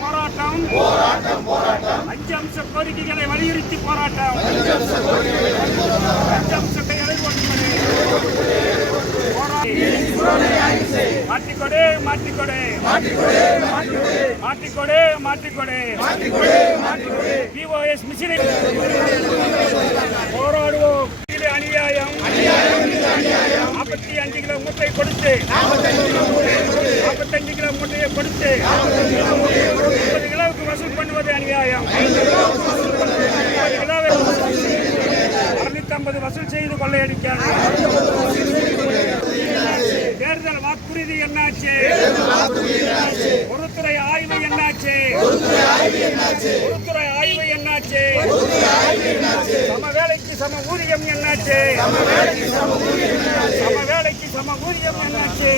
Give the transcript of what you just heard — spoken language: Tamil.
போராட்டம் அஞ்சு அம்ச கோரிக்கைகளை வலியுறுத்தி போராட்டம். அஞ்சு அம்சத்தை எதிர்கொண்டு மாற்றிக்கொடு மாற்றிக்கொடு மாற்றிக்கொடு மாற்றிக்கொடு POS மிஷினை போராடுவோம். இது அநியாயம். 45 கிலோ மூட்டை கொடுத்து 45 கிலோ மூட்டையை கொடுத்து 30 கிலோவுக்கு வசூல் பண்ணுவது அநியாயம். 650 வசூல் செய்து கொள்ளையடிக்காது. தேர்தல் வாக்குறுதி என்னாச்சு? பொதுத்துறை ஆய்வு என்னாச்சு? பொதுத்துறை ஆய்வு என்னாச்சு? சம வேலைக்கு சம ஊதியம் என்னாச்சு? சம வேலைக்கு சம ஊதியம் என்னாச்சு?